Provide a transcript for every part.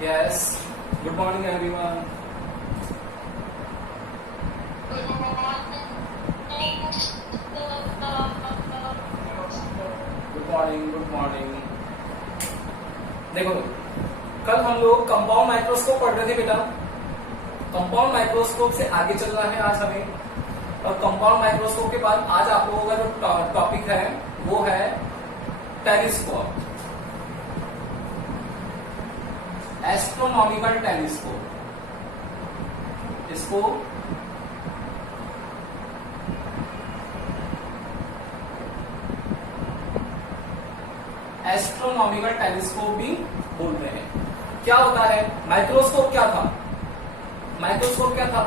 Yes. Good morning, everyone. Good morning. Good morning. देखो, कल हम लोग कंपाउंड माइक्रोस्कोप पढ़ रहे थे बेटा. कंपाउंड माइक्रोस्कोप से आगे चलना है आज हमें. और कंपाउंड माइक्रोस्कोप के बाद आज आप लोगों का जो टॉपिक है वो है टेलीस्कोप, एस्ट्रोनॉमिकल टेलीस्कोप. इसको एस्ट्रोनॉमिकल टेलीस्कोप भी बोलते हैं. क्या होता है माइक्रोस्कोप? क्या था माइक्रोस्कोप? क्या था?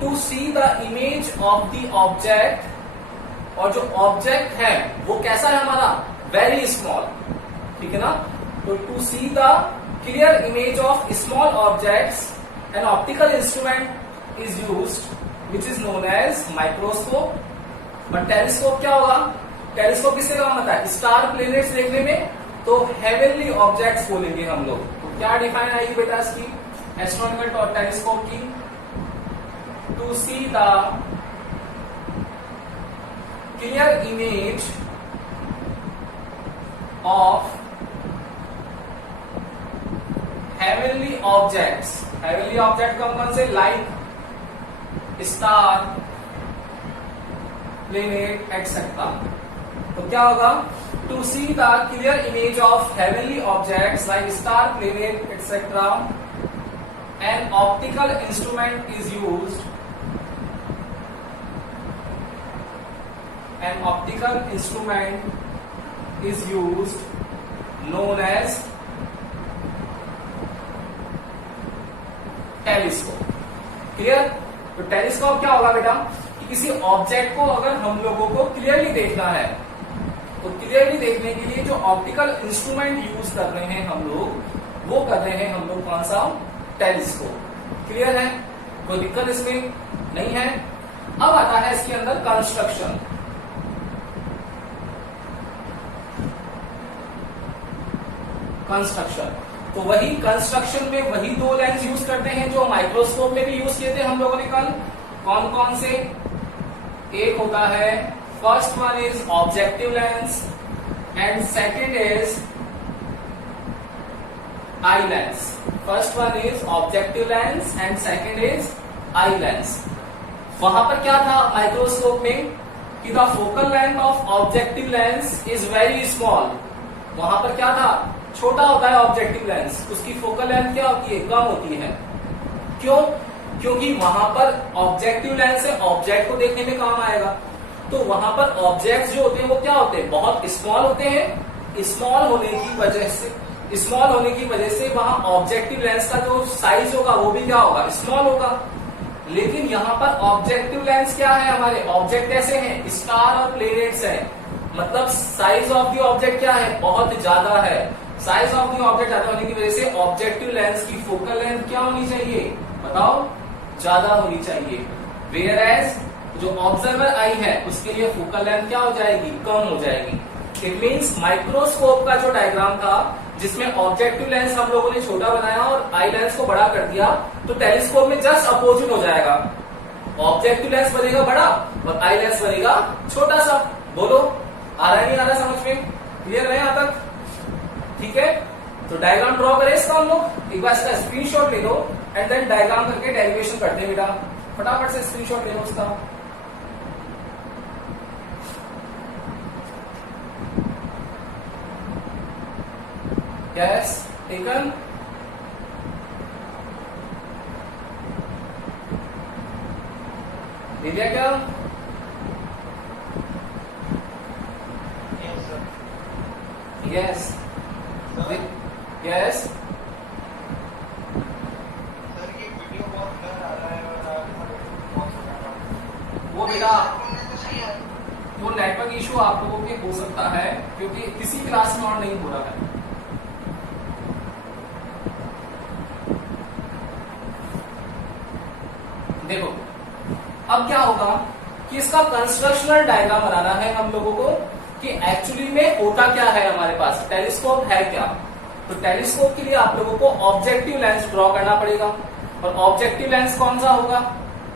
To see the image of the object. और जो ऑब्जेक्ट है वो कैसा है हमारा? Very small. ठीक है ना? तो to see the clear image of small objects an optical instrument is used which is known as microscope. और टेलीस्कोप क्या होगा? टेलीस्कोप किससे काम आता है? स्टार प्लेनेट्स देखने में. तो हेवनली ऑब्जेक्ट्स बोलेंगे हम लोग. तो क्या डिफाइन आएगी बेटा इसकी एस्ट्रोनॉमिकल टेलीस्कोप की? To see the clear image of heavenly objects. Heavenly object कौन से? Like star, planet etcetera. तो क्या होगा? To see the clear image of heavenly objects like star, planet etcetera, an optical instrument is used. An optical instrument is used known as telescope. Clear? तो telescope क्या होगा बेटा? कि किसी object को अगर हम लोगों को क्लियरली देखना है तो क्लियरली देखने के लिए जो ऑप्टिकल इंस्ट्रूमेंट यूज कर रहे हैं हम लोग वो कर रहे हैं हम लोग कौन सा? टेलीस्कोप. क्लियर है? कोई दिक्कत इसमें नहीं है. अब आता है इसके अंदर कंस्ट्रक्शन. कंस्ट्रक्शन तो वही कंस्ट्रक्शन में वही दो लेंस यूज करते हैं जो माइक्रोस्कोप में भी यूज किए थे हम लोगों ने कल. कौन कौन से? एक होता है first one is objective lens and second is eye lens. First one is objective lens and second is eye lens. वहां पर क्या था माइक्रोस्कोप में कि the focal length of objective lens is very small. वहां पर क्या था? छोटा होता है ऑब्जेक्टिव लेंस. उसकी फोकल लेंथ क्या होती है? कम होती है. क्यों? क्योंकि वहां पर ऑब्जेक्टिव लेंस से ऑब्जेक्ट को देखने में काम आएगा. तो वहां पर ऑब्जेक्ट्स जो होते हैं वो क्या होते हैं? बहुत स्मॉल होते हैं. स्मॉल होने की वजह से वहां ऑब्जेक्टिव लेंस का जो साइज होगा वो भी क्या होगा? स्मॉल होगा. लेकिन यहाँ पर ऑब्जेक्टिव लेंस क्या है? हमारे ऑब्जेक्ट कैसे हैं? स्टार और प्लेनेट्स हैं. मतलब साइज ऑफ द ऑब्जेक्ट क्या है? बहुत ज्यादा है. साइज ऑफ द ऑब्जेक्ट ज्यादा होने की वजह से ऑब्जेक्टिव लेंस की फोकल लेंथ क्या होनी चाहिए? बताओ. ज्यादा होनी चाहिए. वेयर एज जो ऑब्जर्वर आई है उसके लिए फोकल लेंथ क्या हो जाएगी? कम हो जाएगी. इट मीन्स माइक्रोस्कोप का जो डायग्राम था जिसमें ऑब्जेक्टिव लेंस हम लोगों ने छोटा बनाया और आई लेंस को बड़ा कर दिया, तो टेलीस्कोप में जस्ट अपोजिट हो जाएगा. ऑब्जेक्टिव लेंस बनेगा बड़ा और आई लेंस बनेगा छोटा सा. बोलो आ रहा है नहीं आ रहा समझ में? क्लियर है यहां तक? ठीक है. तो डायग्राम ड्रॉ करें इसका हम लोग. एक बार इसका स्क्रीनशॉट ले लो एंड देन डायग्राम करके डेरिवेशन करते हैं बेटा. फटाफट से स्क्रीनशॉट ले लो उसका. Yes taken. ले लिया क्या? Yes yes. वो बेटा वो नेटवर्क इशू आप लोगों के हो सकता है क्योंकि किसी क्लास में ऑन नहीं हो रहा है. देखो अब क्या होगा कि इसका कंस्ट्रक्शनल डायग्राम बनाना है हम लोगों को कि एक्चुअली में होता क्या है. हमारे पास टेलीस्कोप है क्या? तो टेलीस्कोप के लिए आप लोगों को ऑब्जेक्टिव लेंस ड्रॉ करना पड़ेगा। और ऑब्जेक्टिव लेंस कौन सा होगा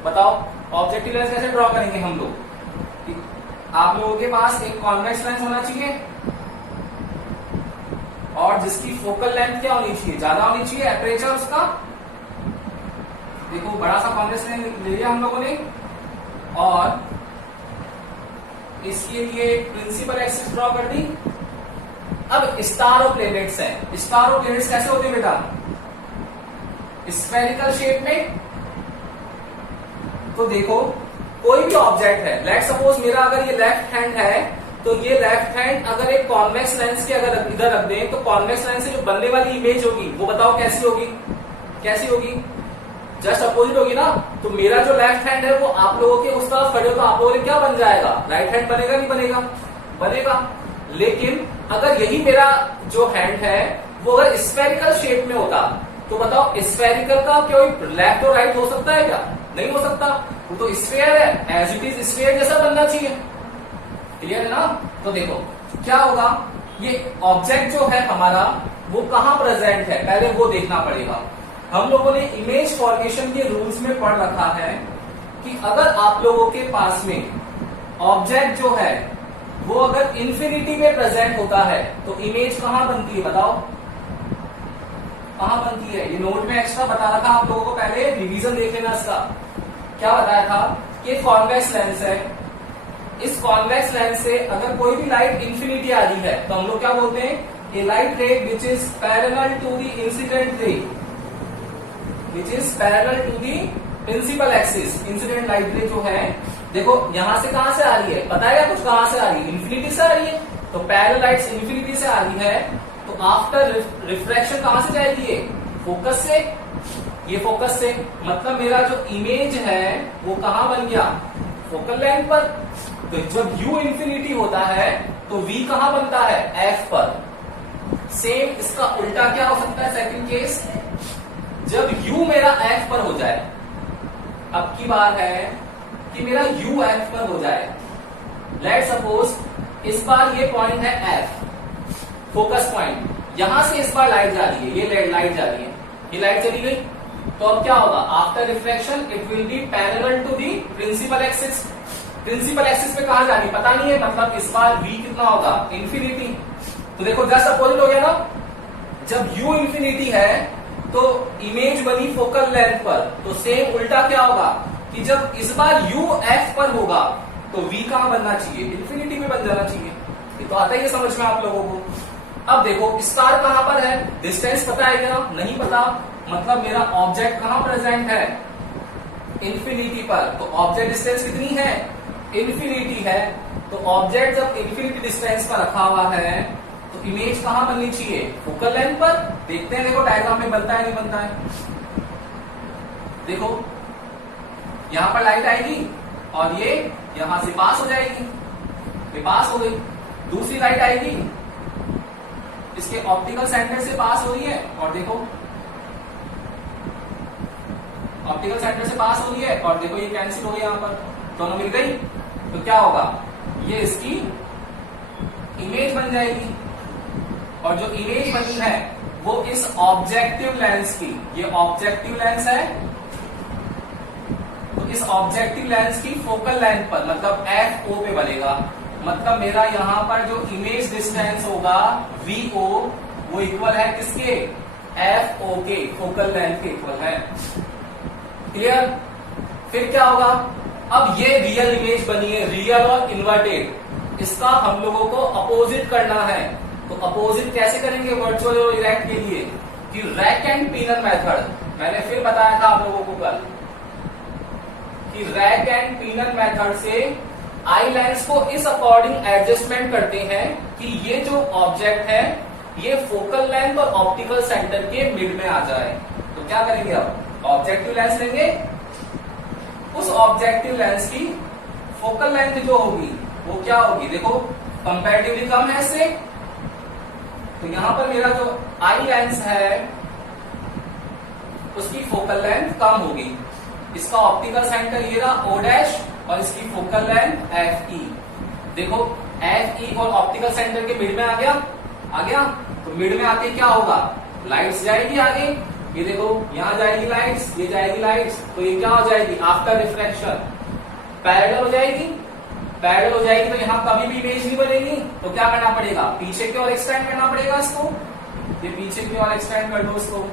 बताओ? ऑब्जेक्टिव लेंस कैसे ड्रॉ करेंगे हम लोग? आप लोगों के पास एक कॉन्वेक्स लेंस होना चाहिए और जिसकी फोकल लेंथ क्या होनी चाहिए? ज्यादा होनी चाहिए एपरेचर उसका। देखो बड़ा सा कॉन्वेक्स लेंस ले लिया हम लोगों ने और इसके लिए प्रिंसिपल एक्सिस ड्रॉ कर दी। अब स्टार और प्लेनेट्स हैं। स्टार और प्लेनेट्स कैसे होते हैं बेटा? स्फेरिकल शेप में। तो देखो कोई भी ऑब्जेक्ट है, लेट सपोज मेरा अगर ये लेफ्ट हैंड है तो ये लेफ्ट हैंड अगर एक कॉन्वेक्स लेंस के अगर इधर रख दें तो कॉन्वेक्स लेंस से जो बनने वाली इमेज होगी वो बताओ कैसी होगी? कैसी होगी? जस्ट अपोजिट होगी ना। तो मेरा जो लेफ्ट हैंड है वो आप लोगों के उस तरफ खड़े हो तो आप लोगों ने क्या बन जाएगा? राइट हैंड बनेगा नहीं बनेगा? बनेगा। लेकिन अगर यही मेरा जो हैंड है वो अगर स्फेरिकल शेप में होता तो बताओ स्फेरिकल का कोई लेफ्ट और राइट हो सकता है क्या? नहीं हो सकता। वो तो स्फेयर है, एज इट इज स्फेयर जैसा बनना चाहिए। क्लियर है ना? तो देखो क्या होगा, ये ऑब्जेक्ट जो है हमारा वो कहां प्रेजेंट है पहले वो देखना पड़ेगा। हम लोगों ने इमेज फॉर्मेशन के रूल्स में पढ़ रखा है कि अगर आप लोगों के पास में ऑब्जेक्ट जो है वो अगर इंफिनिटी में प्रेजेंट होता है तो इमेज कहां बनती है बताओ? कहां बनती है? ये नोट में एक्स्ट्रा बता रखा आप लोगों को, पहले रिवीजन देख लेना इसका। क्या बताया था कि कॉन्वेक्स लेंस है, इस कॉन्वेक्स लेंस से अगर कोई भी लाइट इंफिनिटी आ रही है तो हम लोग क्या बोलते हैं? A light ray which is parallel to the incident ray, which is parallel to the principal axis. Incident light ray जो है देखो यहां से कहां से आ रही है? पता है क्या कुछ? कहां से आ रही है? इंफिनिटी से आ रही है। तो पैरेलल लाइट्स इंफिनिटी से आ रही है तो आफ्टर रिफ्रैक्शन कहां से जाएगी? ये फोकस से। ये फोकस से मतलब मेरा जो इमेज है वो कहां बन गया? फोकल लेंथ पर। तो जब u इंफिनिटी होता है तो v कहां बनता है? f पर। सेम इसका उल्टा क्या हो सकता है? सेकंड केस, जब u मेरा f पर हो जाए, अब की बार है कि मेरा u f पर हो जाए। लेट सपोज इस बार ये पॉइंट है f, फोकस पॉइंट, यहां से इस बार लाइट जा रही है, ये लाइट जा रही है, ये लाइट चली गई। तो अब क्या होगा? After reflection it will be parallel to the principal axis. Principal axis पे कहां जा रही पता नहीं है, मतलब इस बार v कितना होगा? इंफिनिटी। तो देखो जस्ट अपोजिट हो गया ना। जब u इंफिनिटी है तो इमेज बनी फोकल लेंथ पर, तो सेम उल्टा क्या होगा कि जब इस बार u f पर होगा तो v कहां बनना चाहिए? इंफिनिटी में बन जाना चाहिए। ये तो आता ही है समझ में आप लोगों को। अब देखो स्टार कहां पर है? डिस्टेंस पता है क्या? नहीं पता। मतलब मेरा ऑब्जेक्ट कहां प्रेजेंट है? इंफिनिटी पर। तो ऑब्जेक्ट डिस्टेंस कितनी है? इंफिनिटी है। तो ऑब्जेक्ट जब इंफिनिटी डिस्टेंस पर रखा हुआ है तो इमेज कहां बननी चाहिए? फोकल लेंथ पर। देखते हैं देखो डायग्राम में बनता है नहीं बनता है। देखो यहां पर लाइट आएगी और ये यहां से पास हो जाएगी, ये पास हो गई। दूसरी लाइट आएगी, इसके ऑप्टिकल सेंटर से पास हो रही है और देखो ऑप्टिकल सेंटर से पास हो रही है और देखो ये कैंसिल हो गई, यहां पर दोनों मिल गई। तो क्या होगा? ये इसकी इमेज बन जाएगी और जो इमेज बनी है वो इस ऑब्जेक्टिव लेंस की, ये ऑब्जेक्टिव लेंस है तो इस ऑब्जेक्टिव लेंस की फोकल लेंथ पर मतलब FO पे बनेगा। मतलब मेरा यहां पर जो इमेज डिस्टेंस होगा VO वो इक्वल है किसके? FO के, फोकल लेंथ के इक्वल है। क्लियर? फिर क्या होगा? अब ये रियल इमेज बनी है, रियल और इन्वर्टेड, इसका हम लोगों को अपोजिट करना है। तो अपोजिट कैसे करेंगे वर्चुअल और इरेक्ट के लिए? कि रैक एंड पिनन मेथड। मैंने फिर बताया था आप लोगों को कल कि रैक एंड पिनन मेथड से आई लेंस को इस अकॉर्डिंग एडजस्टमेंट करते हैं कि ये जो ऑब्जेक्ट है ये फोकल लेंथ और ऑप्टिकल सेंटर के मिड में आ जाए। तो क्या करेंगे? अब ऑब्जेक्टिव लेंस लेंगे, उस ऑब्जेक्टिव लेंस की फोकल लेंथ जो होगी वो क्या होगी? देखो कंपैरेटिवली कम है इससे, तो यहां पर मेरा जो आई लेंस है उसकी फोकल लेंथ कम होगी। इसका ऑप्टिकल सेंटर ये रहा O' और इसकी फोकल लेंथ FE। देखो FE और ऑप्टिकल सेंटर के मिड में आ गया, आ गया। तो मिड में आके क्या होगा, लाइट्स जाएगी आगे, ये देखो यहां जाएगी लाइट्स, ये जाएगी लाइट्स, तो ये क्या हो जाएगी आफ्टर रिफ्रैक्शन पैरेलल हो जाएगी। पैरेलल हो जाएगी तो यहां कभी भी इमेज नहीं बनेगी, तो क्या करना पड़ेगा, पीछे की ओर एक्सटेंड करना पड़ेगा इसको, ये पीछे की ओर एक्सटेंड कर दो इसको।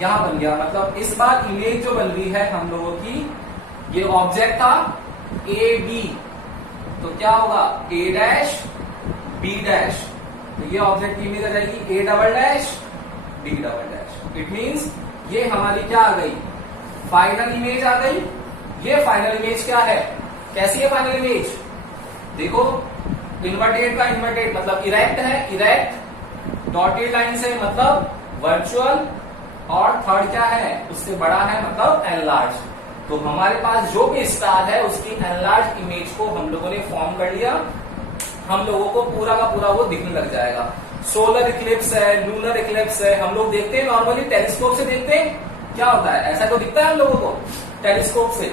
यहां बन गया, मतलब इस बार इमेज जो बन रही है हम लोगों की, ये ऑब्जेक्ट था ए बी, तो क्या होगा ए डैश बी डैश, तो ये ऑब्जेक्ट की इमेज आ जाएगी A double dash B double dash. It means ये हमारी क्या आ गई, फाइनल इमेज आ गई। ये फाइनल इमेज क्या है, कैसी है फाइनल इमेज, देखो इन्वर्टेड का इन्वर्टेड मतलब इरेक्ट है, इरेक्ट, डॉटेड लाइन से मतलब वर्चुअल, और थर्ड क्या है उससे बड़ा है मतलब एनलार्ज। तो हमारे पास जो भी स्टार है उसकी एनलार्ज इमेज को हम लोगों ने फॉर्म कर लिया, हम लोगों को पूरा का पूरा वो दिखने लग जाएगा। सोलर इक्लिप्स है, लूनर इक्लिप्स है, हम लोग देखते हैं नॉर्मली टेलीस्कोप से देखते हैं, क्या होता है ऐसा तो दिखता है हम लोगों को टेलीस्कोप से,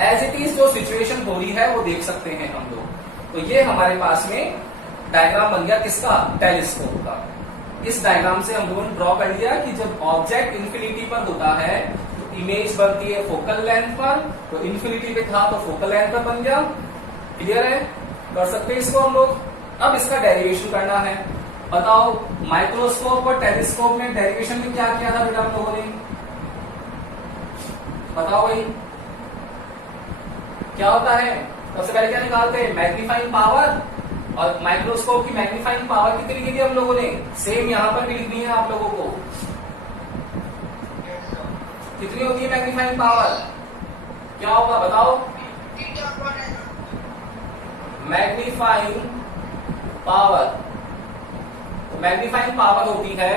एज इट इज जो सिचुएशन हो रही है वो देख सकते हैं हम लोग। तो ये हमारे पास में डायग्राम बन गया किसका, टेलीस्कोप का। इस डायग्राम से हम लोगों ने ड्रॉ कर लिया कि जब ऑब्जेक्ट इंफिनिटी पर होता है तो इमेज बनती है फोकल लेंथ पर, तो इंफिनिटी पे था तो फोकल लेंथ पर बन गया। क्लियर है, कर सकते हैं इसको हम लोग। अब इसका डेरिवेशन करना है, बताओ माइक्रोस्कोप और टेलीस्कोप में डेरिवेशन में क्या किया था बेटा हम लोगों ने, बताओ भाई क्या होता है। सबसे पहले क्या निकालते हैं, मैग्नीफाइंग पावर, और माइक्रोस्कोप की मैग्नीफाइंग पावर कितनी लिखी थी हम लोगों ने, सेम यहां पर भी लिखनी है आप लोगों को, कितनी होती है मैग्नीफाइंग पावर, क्या होगा बताओ, मैग्नीफाइंग पावर, मैग्नीफाइंग पावर होती है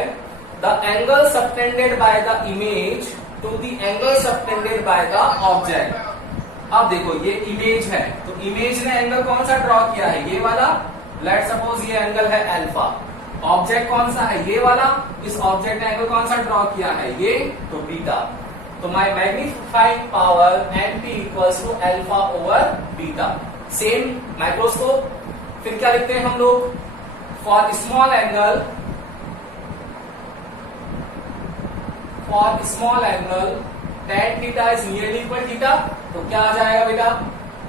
the angle subtended by the image to the angle subtended by the object. अब देखो ये इमेज है, तो इमेज ने एंगल कौन सा ड्रॉ किया है, ये वाला, लेट सपोज ये एंगल है अल्फा, ऑब्जेक्ट कौन सा है ये वाला, इस ऑब्जेक्ट ने एंगल कौन सा ड्रॉ किया है ये, तो बीटा। तो my magnifying power N P equals to alpha over beta. Same microscope, फिर क्या लिखते हैं हम लोग, for small angle, for small angle tan theta is nearly equal theta, तो क्या आ जाएगा बेटा,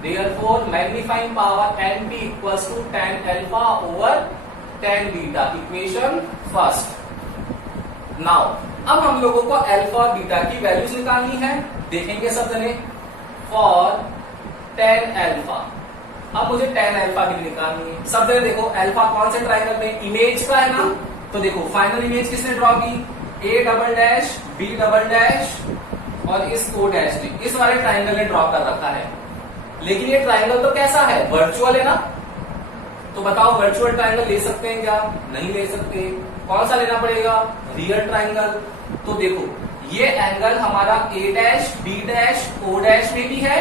therefore magnifying power N P equals to tan alpha over tan beta, equation first. Now अब हम लोगों को अल्फा और बीटा की वैल्यूज निकालनी है, देखेंगे सब जने। फॉर tan अल्फा, अब मुझे tan अल्फा की निकालनी है, सब जने देखो अल्फा कौन से ट्राइंगल में, इमेज का है ना, तो देखो फाइनल इमेज किसने ड्रॉ की, A double dash B double dash और इस ओ डैश ने, इस वाले ट्राइंगल ने ड्रॉ कर रखा है। लेकिन ये ट्राइंगल तो कैसा है, वर्चुअल है ना, तो बताओ वर्चुअल ट्राइंगल ले सकते हैं क्या, नहीं ले सकते, कौन सा लेना पड़ेगा, रियल ट्राइंगल। तो देखो ये एंगल हमारा A dash B dash O dash में भी है,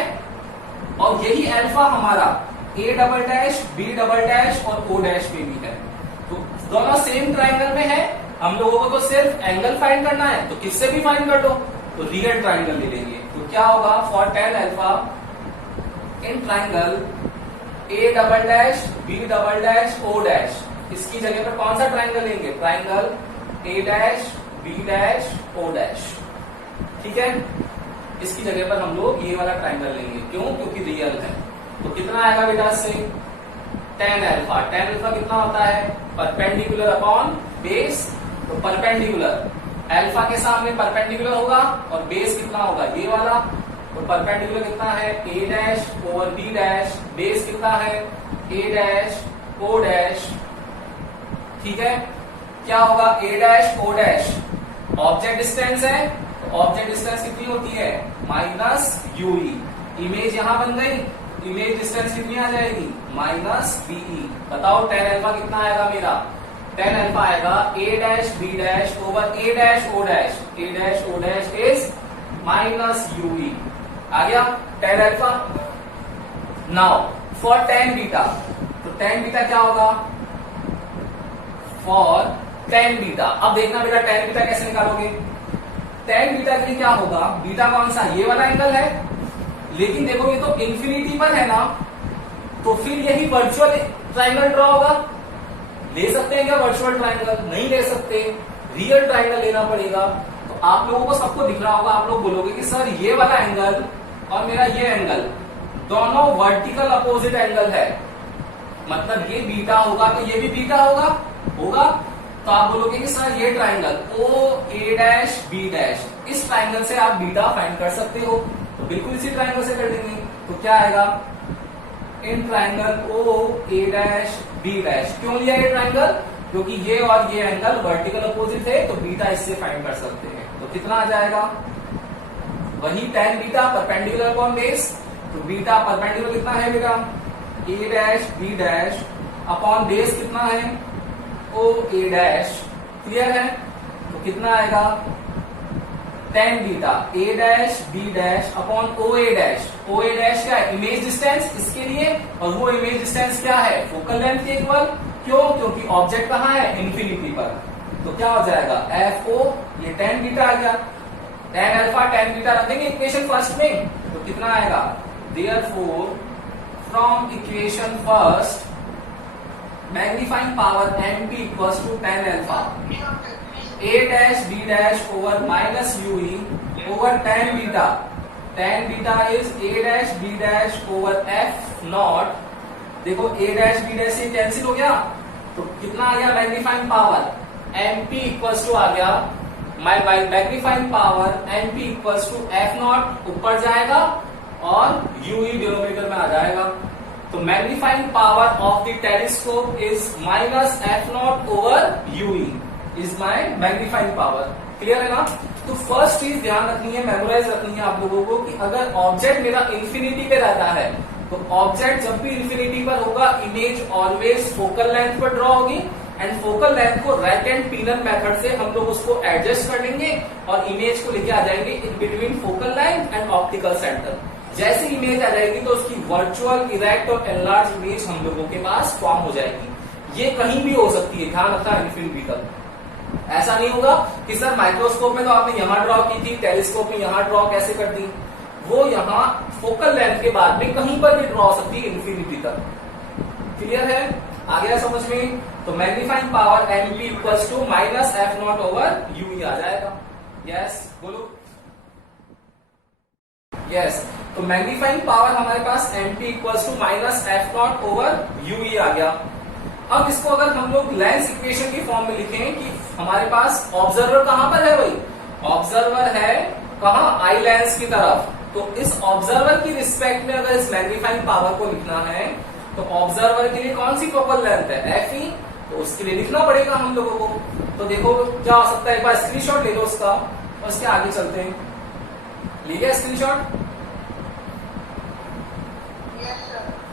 और यही अल्फा हमारा A double dash B double dash और ओ डैश में भी है, तो दोनों सेम ट्राइंगल में है। हम लोगों को तो सिर्फ एंगल फाइंड करना है, तो किससे भी फाइंड कर लो, तो रियल ट्राइंगल ले लेंगे। तो क्या होगा, for tan alpha in triangle A double dash B double dash O dash, इसकी जगह पर कौन सा ट्राइंगल लेंगे, triangle A dash B dash O dash, ठीक है। इसकी जगह पर हम लोग ये वाला ट्राइंगल लेंगे, क्यों, क्योंकि रियल है। तो कितना आएगा बेटा इससे, tan अल्फा, tan अल्फा कितना होता है, परपेंडिकुलर अपॉन बेस, तो परपेंडिकुलर अल्फा के सामने परपेंडिकुलर होगा, और बेस कितना होगा ये वाला, तो परपेंडिकुलर कितना है A dash over B dash, base कितना है ए डैश ओ डैश, ठीक है। क्या होगा A dash O dash, object distance है, तो ऑब्जेक्ट डिस्टेंस कितनी होती है माइनस यूई, इमेज यहां बन गई, इमेज डिस्टेंस कितनी आ जाएगी माइनस बीई। बताओ tan अल्फा कितना आएगा मेरा, tan अल्फा आएगा A dash B dash over A dash O dash, A dash O dash is minus UE, आ गया tan alpha. Now for tan beta, तो tan बीटा क्या होगा, फॉर tan बीटा, अब देखना बेटा tan बीटा कैसे निकालोगे, tan बीटा के लिए क्या होगा, बीटा कौन सा, ये वाला एंगल है, लेकिन देखो ये तो इंफिनिटी पर है ना, तो फिर यही वर्चुअल ट्राइंगल ड्रॉ होगा। ले सकते हैं क्या वर्चुअल ट्राइंगल? नहीं ले सकते, रियल ट्राइंगल लेना पड़ेगा। तो आप लोगों को सबको दिख रहा होगा, आप लोग बोलोगे कि सर ये वाला एंगल और मेरा ये एंगल दोनों वर्टिकल अपोजिट एंगल है, मतलब ये बीटा होगा तो ये भी बीटा होगा। तो आप बोलोगे कि सर ये triangle O A dash B dash, इस ट्राइंगल से आप बीटा फाइंड कर सकते हो। तो बिल्कुल इसी ट्राइंगल से कर देंगे। तो क्या आएगा? In triangle O A dash B dash. क्यों लिया ये ट्राइंगल? क्योंकि ये और ये एंगल वर्टिकल अपोजिट है, तो बीटा इससे फाइंड कर सकते हैं। तो कितना आ जाएगा? वही tan beta perpendicular upon base. तो बीटा परपेंडिकुलर कितना है बेटा? A dash B dash upon base कितना है? ओ ए डैश। क्लियर है? तो कितना आएगा? tan beta A dash B dash upon O A dash. O A dash क्या है? इमेज डिस्टेंस इसके लिए, और वो इमेज डिस्टेंस क्या है? फोकल लेंथ के इक्वल। क्यों? क्योंकि ऑब्जेक्ट कहाँ है? इन्फिनिटी पर। तो क्या हो जाएगा? एफ ओ, ये tan बीटा आ गया, tan अल्फा tan बीटा रख देंगे इक्वेशन फर्स्ट में। तो कितना आएगा? Therefore from equation first magnifying power mp equals to tan alpha a dash b dash over minus ue over tan beta. tan beta is a dash b dash over f naught. देखो a dash b dash से cancel हो गया, तो कितना आ गया? Magnifying power mp equals to आ गया, magnifying power mp equals to f naught ऊपर जाएगा और ue डिनोमिनेटर में आ जाएगा। तो magnifying power of the telescope is minus F naught over U E is my magnifying power. Clear है ना? तो फर्स्ट चीज ध्यान रखनी है, मेमोराइज रखनी है आप लोगों को कि अगर ऑब्जेक्ट मेरा इंफिनिटी पे रहता है, तो ऑब्जेक्ट जब भी इंफिनिटी पर होगा, इमेज ऑलवेज फोकल लेंथ पर ड्रॉ होगी, एंड फोकल लेंथ को रैट एंड पीनल मेथड से हम लोग उसको एडजस्ट कर लेंगे और इमेज को लेके आ जाएंगे in between focal length and optical centre. जैसे इमेज आ जाएगी तो उसकी वर्चुअल इरेक्ट और एनलार्ज इमेज हम लोगों के पास फॉर्म हो जाएगी। ये कहीं भी हो सकती है, ध्यान रखना इन्फिनिटी तक। ऐसा नहीं होगा कि सर माइक्रोस्कोप में तो आपने यहां ड्रॉ की थी, टेलीस्कोप में यहां ड्रॉ कैसे कर दी? वो यहां फोकल लेंथ के बाद में कहीं पर भी ड्रॉ हो सकती है इन्फिनिटी तक। क्लियर है? आ गया समझ में? तो magnifying power mp equals to minus F naught over UE आ जाएगा। यस बोलो। यस, तो मैग्नीफाइंग पावर हमारे पास mp equals to minus F naught over UE आ गया। अब इसको अगर हम लोग लेंस इक्वेशन की फॉर्म में लिखें कि हमारे पास ऑब्जर्वर कहां पर है भाई? ऑब्जर्वर है कहां? आई लेंस की तरफ। तो इस ऑब्जर्वर की रिस्पेक्ट में अगर इस मैग्नीफाइंग पावर को लिखना है, तो ऑब्जर्वर के लिए कौन सी फोकल लेंथ है? F E. तो उसके लिए लिखना पड़ेगा हम लोगों को। तो देखो क्या हो सकता है, एक बार स्क्रीनशॉट ले लो उसका और उसके आगे चलते हैं। ले गया स्क्रीनशॉट?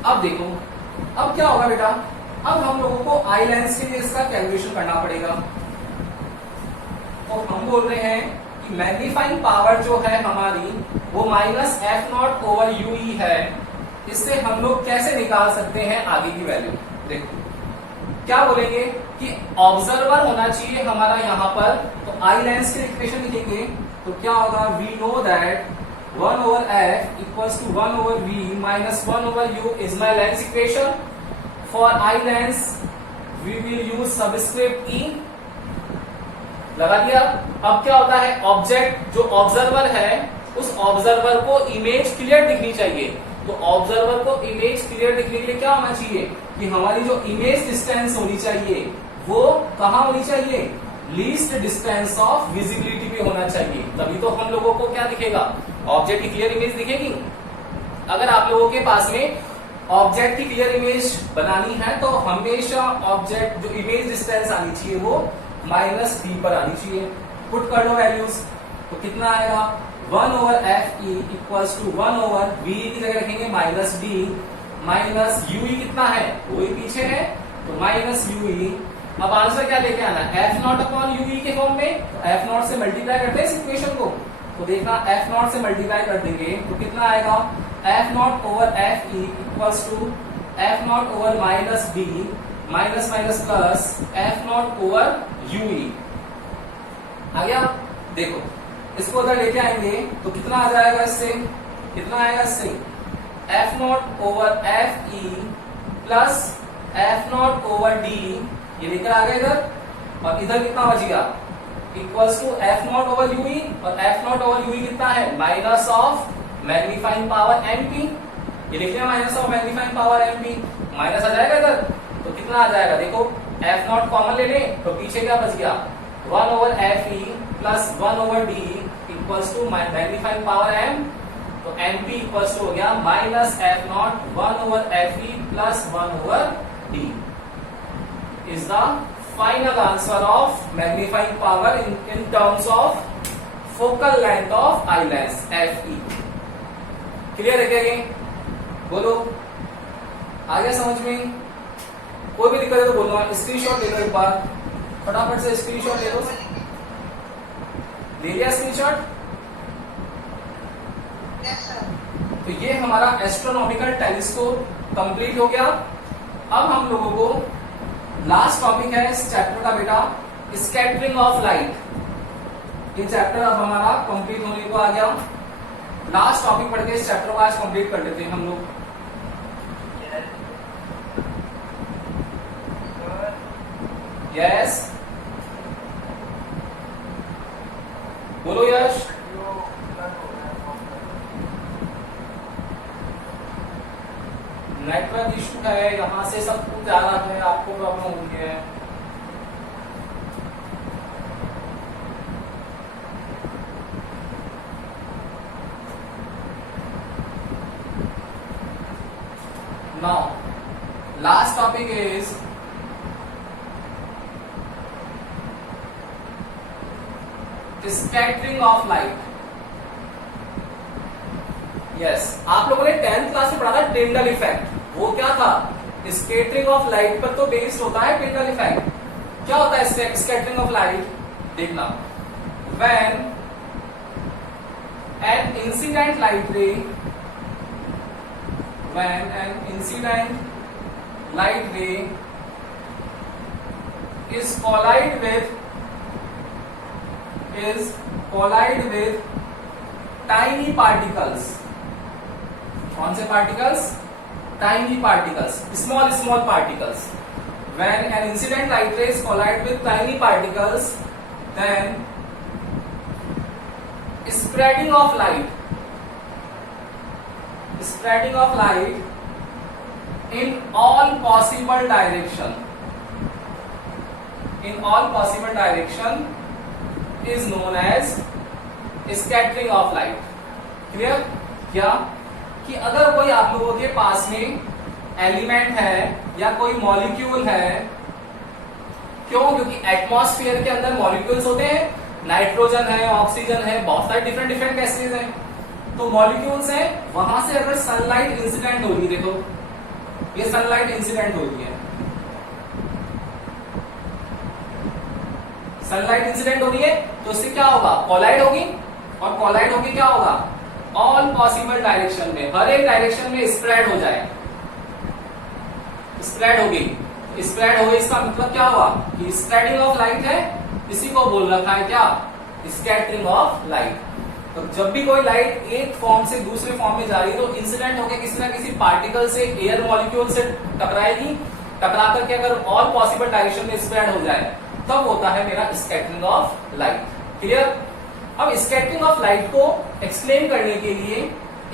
अब देखो, अब क्या होगा बेटा? अब हम लोगों को आई लेंस के लिए इसका कैलकुलेशन करना पड़ेगा। तो हम बोल रहे हैं कि मैग्नीफाइंग पावर जो है हमारी वो minus F naught over U E है। इससे हम लोग कैसे निकाल सकते हैं आगे की वैल्यू? देखो क्या बोलेंगे कि ऑब्जर्वर होना चाहिए हमारा यहां पर, तो आई लेंस के इक्वेशन लिखेंगे तो क्या होगा? We know that 1 over f equals to 1 over v minus 1 over u is my lens equation. For eye lens we will use subscript e. लगा दिया? अब क्या होता है? ऑब्जेक्ट जो ऑब्जर्वर है, उस ऑब्जर्वर को इमेज क्लियर दिखनी चाहिए। तो ऑब्जर्वर को इमेज क्लियर दिखने के लिए क्या होना चाहिए कि हमारी जो इमेज डिस्टेंस होनी चाहिए वो कहां होनी चाहिए? लीस्ट डिस्टेंस ऑफ विजिबिलिटी पे होना चाहिए। तभी तो हम लोगों को क्या दिखेगा? ऑब्जेक्ट की क्लियर इमेज दिखेगी। अगर आप लोगों के पास में ऑब्जेक्ट की क्लियर इमेज बनानी है तो हमेशा ऑब्जेक्ट जो इमेज डिस्टेंस आनी चाहिए वो माइनस b पर आनी चाहिए। पुट कर दो वैल्यूज, तो कितना आएगा? 1 over F E equals to 1 over v की जगह रखेंगे माइनस b माइनस यूई कितना है? वही पीछे है, तो माइनस यूई। अब आंसर क्या लेके आना? एफ नॉट अपॉन यूई के फॉर्म में। एफ नॉट से मल्टीप्लाई करते हैं इस इक्वेशन को, तो देखना एफ नॉट से मल्टीप्लाई कर देंगे तो कितना आएगा? F naught over F E equals to F naught over minus B minus minus plus F naught over UE. आ गया? देखो इसको अगर लेके आएंगे तो कितना आ जाएगा? इससे कितना आएगा सी F naught over F E plus F naught over D, ये लेकर आ गए इधर, और इधर कितना बच गया equals to F naught over U E, और F naught over U E कितना है minus of magnifying power M P, ये लिख लिया minus of magnifying power M P, minus आ जाएगा इधर तो कितना आ जाएगा देखो एफ नॉट कॉमन ले ले तो पीछे क्या बच गया 1 over F E plus 1 over D equals to magnifying power M, तो एम पी इक्वल्स टू हो गया minus F naught 1 over F E plus 1 over D is the final answer of magnifying power in terms of focal length of eye lens F E. Clear है क्या ये? बोलो आ गया समझ में? कोई भी दिक्कत है तो बोलो, स्क्रीनशॉट ले लो एक बार, फटाफट से स्क्रीनशॉट ले लो। ले लिया स्क्रीनशॉट? तो ये हमारा एस्ट्रोनॉमिकल टेलीस्कोप कंप्लीट हो गया। अब हम लोगों को लास्ट टॉपिक है इस चैप्टर का बेटा, स्कैटरिंग ऑफ लाइट। ये चैप्टर अब हमारा कंप्लीट होने को आ गया। लास्ट टॉपिक पढ़ के इस चैप्टर को आज कंप्लीट कर लेते हैं हम लोग। यस बोलो यश। नेटवर्क इशू है, यहां से सब कुछ आ रहा है, आपको प्रॉब्लम हो गई है। Now last topic is scattering of light. Yes, आप लोगों ने 10th क्लास में पढ़ा था टिंडल इफेक्ट। वो क्या था? स्कैटरिंग ऑफ लाइट पर तो बेस्ड होता है टिंडल इफेक्ट। क्या होता है स्कैटरिंग ऑफ लाइट? देखना, व्हेन एन इंसिडेंट लाइट रे, व्हेन एन इंसिडेंट लाइट रे is collide with tiny particles. कौन से particles? Tiny particles, small particles. When an incident light rays collide with tiny particles, then spreading of light in all possible direction is known as scattering of light. Clear? क्या कि अगर कोई आप लोगों के पास में एलिमेंट है या कोई मॉलिक्यूल है, क्यों? क्योंकि एटमॉस्फेयर के अंदर मॉलिक्यूल्स होते हैं, नाइट्रोजन है, ऑक्सीजन है, बहुत सारे डिफरेंट गैसेज हैं, तो मॉलिक्यूल्स हैं, वहां से अगर सनलाइट इंसिडेंट हो रही है, देखो ये सनलाइट इंसिडेंट हो रही है, सनलाइट इंसिडेंट हो रही है तो इससे क्या होगा? कोलाइड होगी, और कोलाइड होगी क्या होगा? ऑल पॉसिबल डायरेक्शन में, हर एक डायरेक्शन में स्प्रेड हो जाए, स्प्रेड होगी। स्प्रेड हो गई इसका मतलब क्या हुआ कि स्प्रेडिंग ऑफ लाइट है, इसी को बोल रखा है क्या? Scattering of light. तो जब भी कोई लाइट एक फॉर्म से दूसरे फॉर्म में जा रही है तो इंसिडेंट होकर किसी ना किसी पार्टिकल से, एयर मॉलिक्यूल से टकराएगी, टकरा करके अगर ऑल पॉसिबल डायरेक्शन में स्प्रेड हो जाए तब होता है मेरा स्कैटरिंग ऑफ लाइट। क्लियर? अब स्कैटरिंग ऑफ लाइट को एक्सप्लेन करने के लिए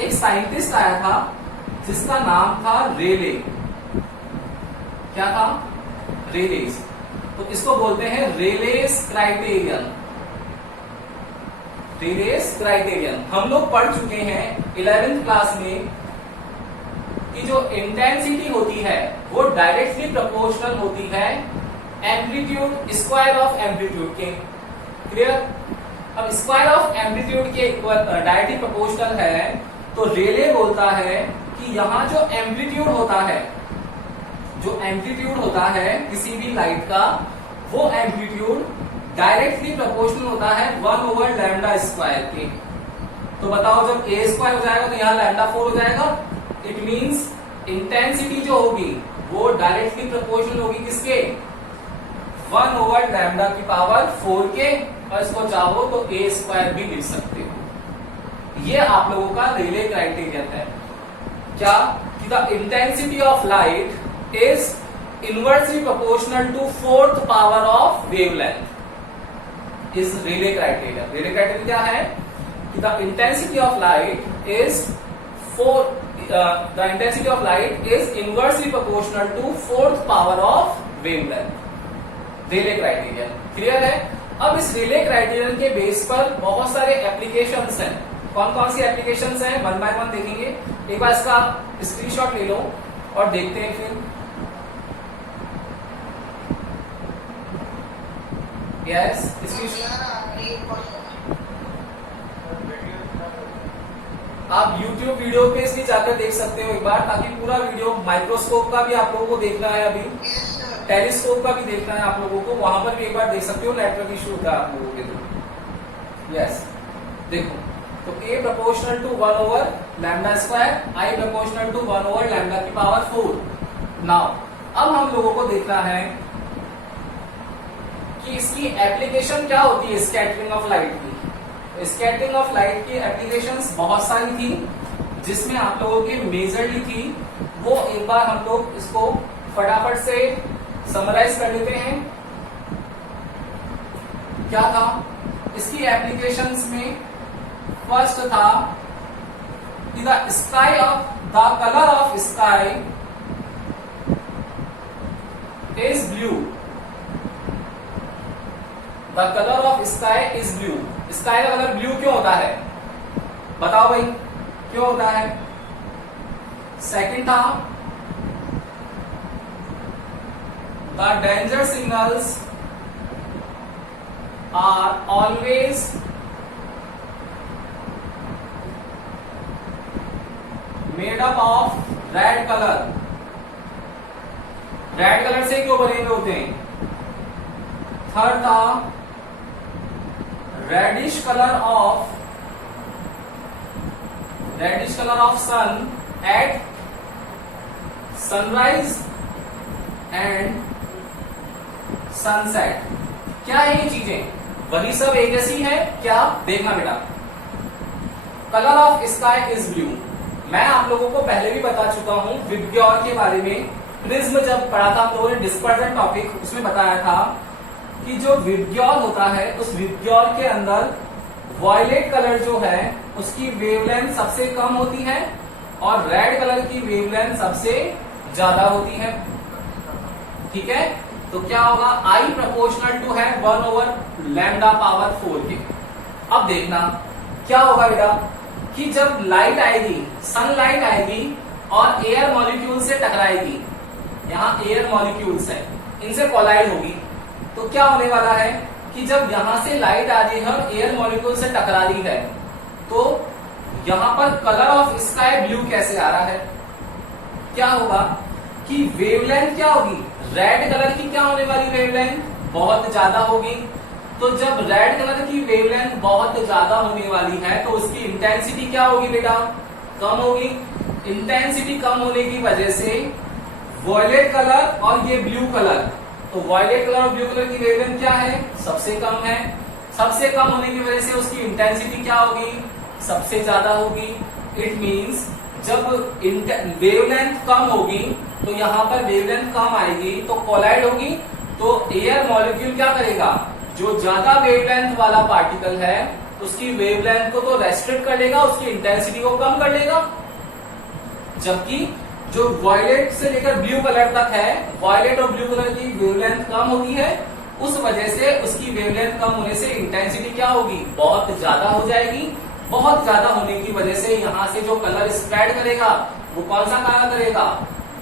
एक साइंटिस्ट आया था जिसका नाम था रेले। क्या था? रेलेस। तो इसको बोलते हैं रेलेस क्राइटेरियन। रेलेस क्राइटेरियन हम लोग पढ़ चुके हैं 11th क्लास में कि जो इंटेंसिटी होती है वो डायरेक्टली प्रोपोर्शनल होती है एम्पलीट्यूड, स्क्वायर ऑफ एम्पलीट्यूड के। क्लियर? अब स्क्वायर ऑफ एम्पलीट्यूड के इक्वल डायरेक्टली प्रोपोर्शनल है, तो रेले बोलता है कि यहाँ जो एम्पलीट्यूड होता है किसी भी लाइट का, वो एम्पलीट्यूड डायरेक्टली प्रोपोर्शनल होता है 1 ओवर लैम्डा स्क्वायर के। तो बताओ जब a स्क्वायर हो जाएगा तो यहाँ लैम्डा 4 हो जाएगा। इट मीन्स इंटेंसिटी जो होगी वो डायरेक्टली प्रोपोर्शनल होगी किसके? 1 ओवर लैम्डा की पावर 4 के, और इसको चाहो तो a स्क्वायर भी लिख सकते हो। ये आप लोगों का रेले क्राइटेरियन है। क्या कि the intensity of light is inversely proportional to fourth power of wavelength is Rayleigh criterion. Rayleigh criterion क्या है कि the intensity of light is inversely proportional to fourth power of wavelength. Rayleigh criterion clear है। अब इस relay criterion के base पर बहुत सारे एप्लीकेशंस हैं। कौन कौन सी एप्लीकेशंस हैं वन बाय वन देखेंगे। एक बार इसका स्क्रीनशॉट ले लो और देखते हैं फिर। यस आप YouTube वीडियो पे इसलिए जाकर देख सकते हो एक बार, ताकि पूरा वीडियो, माइक्रोस्कोप का भी आप लोगों को देखना है, अभी टेलीस्कोप का भी देखना है आप लोगों को, वहां पर भी एक बार देख सकते हो। नेटवर्क इशू होता है आप लोगों के लिए। यस देखो, तो A proportional to 1 over lambda square, I proportional to 1 over lambda की पावर 4। नाउ अब हम लोगों को देखना है कि इसकी एप्लीकेशन क्या होती है स्कैटरिंग ऑफ लाइट की। स्कैटरिंग ऑफ लाइट की एप्लीकेशंस बहुत सारी थी, जिसमें आप लोगों की मेजरली थी वो एक बार हम लोग इसको फटाफट से समराइज कर लेते हैं। क्या था इसकी एप्लीकेशंस में? फर्स्ट था कि the sky of the colour of sky is blue. The colour of sky is blue. Sky का कलर ब्लू क्यों होता है बताओ भाई, क्यों होता है? सेकंड था the danger signals are always made up of red color। Red colour से क्यों बने हुए होते हैं? थर्ड था reddish colour of sun at sunrise and sunset. क्या है ये चीजें? वही सब एक जैसी है क्या? देखना बेटा, colour of sky is blue. मैं आप लोगों को पहले भी बता चुका हूं विबग्योर के बारे में। प्रिज्म जब पढ़ा था हम लोगों ने डिस्पर्जन टॉपिक, उसमें बताया था कि जो विबग्योर होता है उस विबग्योर के अंदर वॉयलेट कलर जो है उसकी वेवलेंथ सबसे कम होती है और रेड कलर की वेवलेंथ सबसे ज्यादा होती है। ठीक है, तो क्या होगा? I प्रोपोर्शनल टू है 1 ओवर लैम्डा पावर 4 के। अब देखना क्या होगा बेटा कि जब लाइट आएगी, सनलाइट आएगी और एयर मॉलिक्यूल से टकराएगी, यहाँ एयर मॉलिक्यूल्स है, इनसे कोलाइड होगी, तो क्या होने वाला है कि जब यहां से लाइट आ रही है और एयर मॉलिक्यूल से टकरा रही है, तो यहां पर कलर ऑफ स्काई ब्लू कैसे आ रहा है? क्या होगा कि वेवलेंथ क्या होगी? रेड कलर की क्या होने वाली वेवलेंथ? बहुत ज्यादा होगी। तो जब रेड कलर की वेवलेंथ बहुत ज्यादा होने वाली है तो उसकी इंटेंसिटी क्या होगी बेटा? कम होगी। इंटेंसिटी कम होने की वजह से वॉयलेट कलर और ये ब्लू कलर, तो वॉयलेट कलर और ब्लू कलर की वेवलेंथ क्या है? सबसे कम है। सबसे कम होने की वजह से उसकी इंटेंसिटी क्या होगी? सबसे ज्यादा होगी। इट मीन्स जब वेवलेंथ कम होगी तो यहां पर वेवलेंथ कम आएगी तो कोलाइड होगी, तो एयर मॉलिक्यूल क्या करेगा? जो ज्यादा वेवलेंथ वाला पार्टिकल है उसकी वेवलेंथ को तो रेस्ट्रिक्ट कर लेगा, उसकी इंटेंसिटी को कम कर लेगा। जबकि जो वॉयलेट से लेकर ब्लू कलर तक है, वॉयलेट और ब्लू कलर की वेवलेंथ कम होती है, उस वजह से उसकी वेवलेंथ कम होने से इंटेंसिटी क्या होगी? बहुत ज्यादा हो जाएगी। बहुत ज्यादा होने की वजह से यहां से जो कलर स्प्रेड करेगा वो कौन सा कलर करेगा?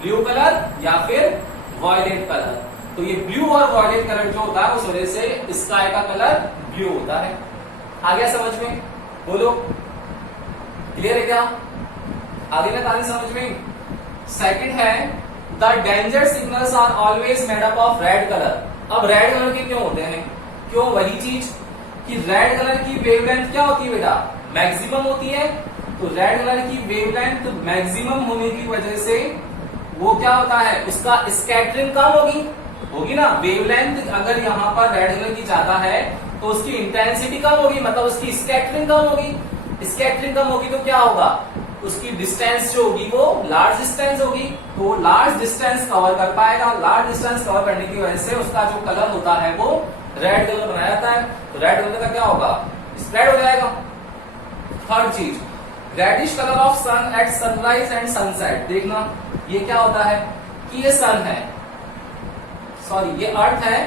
ब्लू कलर या फिर वॉयलेट कलर। तो ये ब्लू और वॉयलेट कलर जो होता है उस वजह से स्काई का कलर ब्लू होता है। आ गया समझ में? बोलो, क्लियर है क्या? आगे ना ताली समझ में? सेकंड है the danger signals are always made up of red colour. अब रेड कलर के क्यों होते हैं? क्यों? वही चीज कि रेड कलर की वेवलेंथ क्या होती है बेटा? मैक्सिमम होती है। तो रेड कलर की वेवलेंथ मैक्सिमम होने की वजह से वो क्या होता है? उसका स्कैटरिंग कम होगी ना। वेवलेंथ अगर यहाँ पर रेड कलर की ज्यादा है तो उसकी इंटेंसिटी कम होगी, मतलब उसकी स्कैटरिंग कम होगी। स्कैटरिंग कम होगी तो क्या होगा, उसकी डिस्टेंस जो होगी वो लार्ज डिस्टेंस होगी, तो लार्ज डिस्टेंस कवर कर पाएगा। लार्ज डिस्टेंस कवर करने की वजह से उसका जो कलर होता है वो रेड कलर बनाया जाता है। तो रेड कलर का क्या होगा, स्प्रेड हो जाएगा। थर्ड चीज, reddish colour of sun at sunrise and sunset. देखना ये क्या होता है कि ये सन है, सॉरी ये अर्थ है,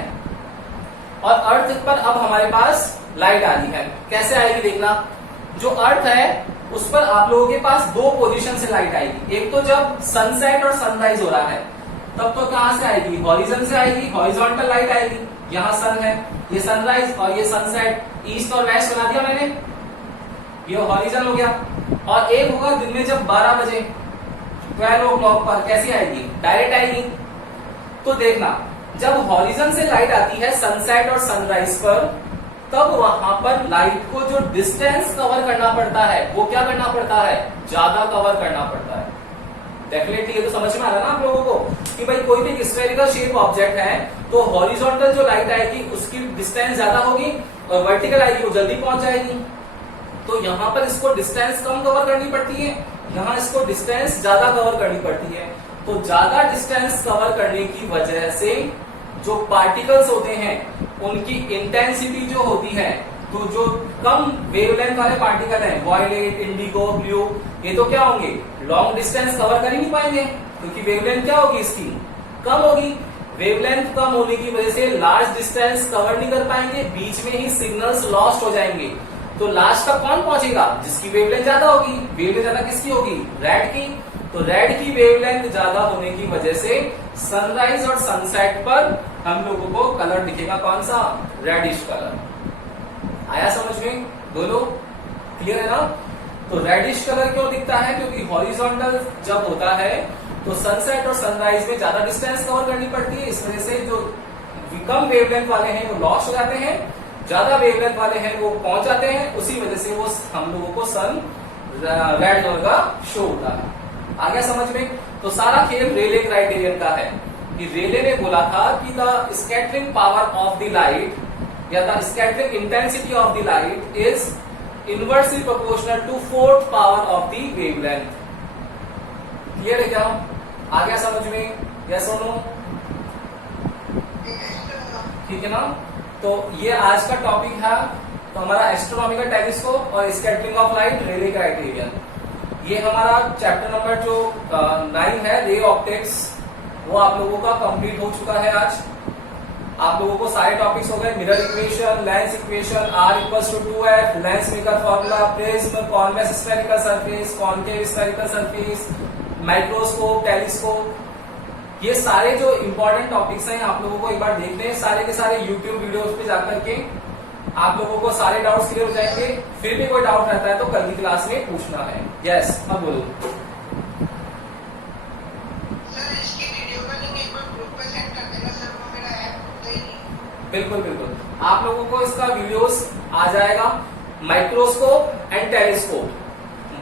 और अर्थ पर अब हमारे पास लाइट आ रही है। कैसे आएगी देखना, जो अर्थ है उस पर आप लोगों के पास दो पोजीशन से लाइट आएगी। एक तो जब सनसेट और सनराइज हो रहा है तब तो कहां से आएगी, हॉरिजन से आएगी, हॉरिजॉन्टल लाइट आएगी। यहां सन है, ये सनराइज और ये सनसेट, ईस्ट और वेस्ट बना दिया मैंने, ये हॉरिजन हो गया। और एक होगा दिन में जब 12 बजे 12 o'clock पर, कैसी आएगी, डायरेक्ट आएगी। तो देखना जब हॉरिजन से लाइट आती है सनसेट और सनराइज पर, तब वहां पर लाइट को जो डिस्टेंस कवर करना पड़ता है वो क्या करना पड़ता है, ज्यादा कवर करना पड़ता है। डेफिनेटली ये तो समझ में आ रहा है ना आप लोगों को कि भाई कोई भी स्फेरिकल शेप ऑब्जेक्ट है तो हॉरिजॉन्टल जो लाइट आएगी उसकी डिस्टेंस ज्यादा होगी और वर्टिकल आएगी वो जल्दी पहुंच जाएगी। तो यहाँ पर इसको डिस्टेंस कम कवर करनी पड़ती है, यहाँ इसको डिस्टेंस ज्यादा कवर करनी पड़ती है। तो ज्यादा डिस्टेंस कवर करने की वजह से जो पार्टिकल्स होते हैं उनकी इंटेंसिटी जो होती है, तो जो कम वेवलेंथ वाले पार्टिकल हैं, वायलेट, इंडिगो, ब्लू, ये तो क्या होंगे, लॉन्ग डिस्टेंस कवर कर ही नहीं पाएंगे क्योंकि वेवलेंथ क्या होगी इसकी, कम होगी। वेवलेंथ कम होने की वजह से लार्ज डिस्टेंस कवर नहीं कर पाएंगे, बीच में ही सिग्नल्स लॉस्ट हो जाएंगे। तो लास्ट तक कौन पहुंचेगा, जिसकी वेवलेंथ ज्यादा होगी। वेवलेंथ ज्यादा किसकी होगी, रेड की। तो रेड की वेवलेंथ ज्यादा होने की वजह से सनराइज और सनसेट पर हम लोगों को कलर दिखेगा कौन सा, रेडिश कलर। आया समझ में, दोनों क्लियर है ना। तो रेडिश कलर क्यों दिखता है, क्योंकि हॉरिजॉन्टल जब होता है तो सनसेट और सनराइज में ज्यादा डिस्टेंस कवर करनी पड़ती है, इस वजह से जो कम वेवलेंथ वाले हैं वो लॉस्ट हो जाते हैं, ज्यादा वेवलेंथ वाले हैं वो पहुंच जाते हैं, उसी वजह से वो हम लोगों को सन रेड कलर का शो होता है। आ गया समझ में। तो सारा खेल रेले क्राइटेरियन का है कि रेले ने बोला था कि the scattering power of the light या the scattering intensity of the light is inversely proportional to 4th power of the wavelength. Clear है क्या, आ गया समझ में, यस और नो, ठीक है ना। तो ये आज का टॉपिक है, तो हमारा एस्ट्रोनॉमिकल टेलीस्कोप और scattering of light, Rayleigh criterion. ये हमारा चैप्टर नंबर जो 9 है, रे ऑप्टिक्स, वो आप लोगों का कंप्लीट हो चुका है आज। आप लोगों को सारे टॉपिक्स हो गए, mirror equation, lens equation, R equals to 2F, lens maker formula, prism, convex spherical surface, concave spherical surface, microscope, telescope, ये सारे जो इंपॉर्टेंट टॉपिक्स हैं आप लोगों को एक बार देखने हैं, सारे के सारे यूट्यूब वीडियोस पे जाकर के आप लोगों को सारे डाउट्स क्लियर हो जाएंगे। फिर भी कोई डाउट रहता है तो कल की क्लास में पूछना है। यस, अब बोलो। सर इसकी वीडियो का लिंक एक बार ग्रुप पे सेंड कर देना सर, वो मेरा ऐप खुलता ही नहीं। बिल्कुल बिल्कुल, आप लोगों को इसका वीडियोस आ जाएगा, माइक्रोस्कोप एंड टेलीस्कोप,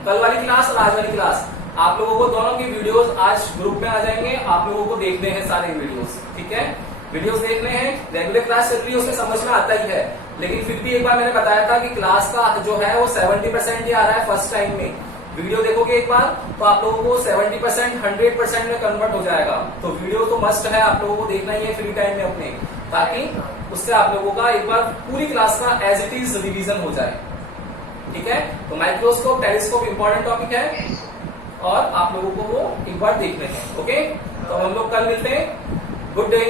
कल वाली क्लास और आज वाली क्लास, आप लोगों को दोनों की वीडियोस आज ग्रुप में आ जाएंगे। आप लोगों को देखने हैं सारे वीडियोस, ठीक है, वीडियोस देखने हैं। रेगुलर क्लास चल रही है उसमें समझ में आता ही है, लेकिन फिर भी एक बार मैंने बताया था कि क्लास का जो है वो 70% ही आ रहा है फर्स्ट टाइम में। वीडियो देखोगे एक बार तो आप लोगों को 70% 100% में कन्वर्ट हो जाएगा। तो वीडियो तो मस्ट है, आप लोगों को देखना ही है फ्री टाइम में अपने, ताकि उससे आप लोगों का एक बार पूरी क्लास का एज इट इज रिवीजन हो जाए, ठीक है। तो माइक्रोस्कोप, टेलीस्कोप इंपॉर्टेंट टॉपिक है और आप लोगों को वो एक बार देखने हैं। ओके, तो हम लोग कल मिलते हैं। Good day.